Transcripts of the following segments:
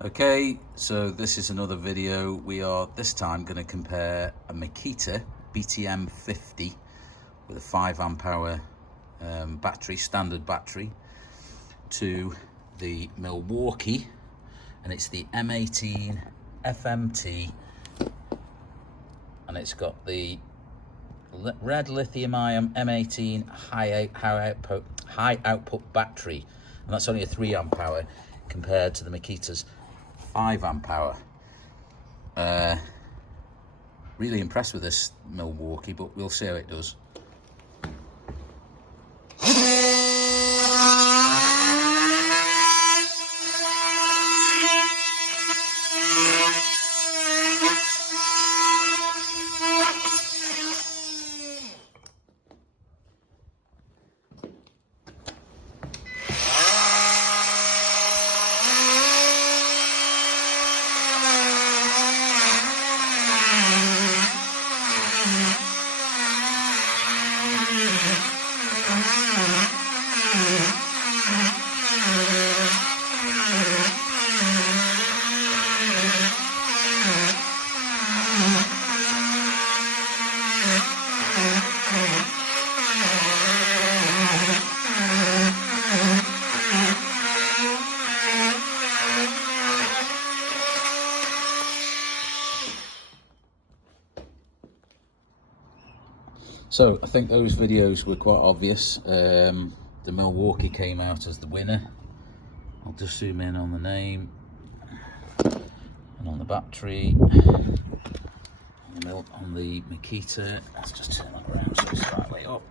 Okay, so this is another video. We are this time going to compare a Makita BTM50 with a 5 amp hour battery, standard battery, to the Milwaukee, and it's the M18 FMT, and it's got the red lithium ion M18 high output battery, and that's only a 3 amp hour compared to the Makita's 5 amp hour. Really impressed with this Milwaukee, but we'll see how it does. So I think those videos were quite obvious. The Milwaukee came out as the winner. I'll just zoom in on the name and on the battery. On the Makita, let's just turn that around so it's slightly up.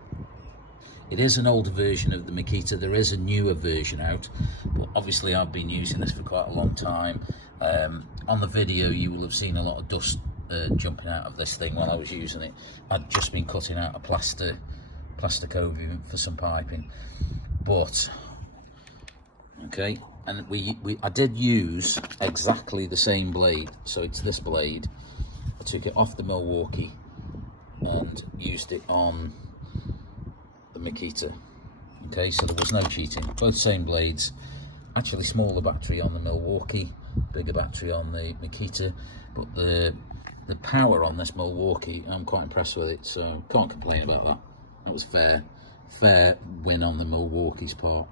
It is an older version of the Makita. There is a newer version out, but obviously I've been using this for quite a long time. On the video you will have seen a lot of dust jumping out of this thing while I was using it. I'd just been cutting out a plastic coving for some piping, but okay. And I did use exactly the same blade, so it's this blade. I took it off the Milwaukee and used it on the Makita. Okay, so there was no cheating. Both same blades. Actually, smaller battery on the Milwaukee, bigger battery on the Makita, but the power on this Milwaukee, I'm quite impressed with it, so can't complain about that. That was fair win on the Milwaukee's part.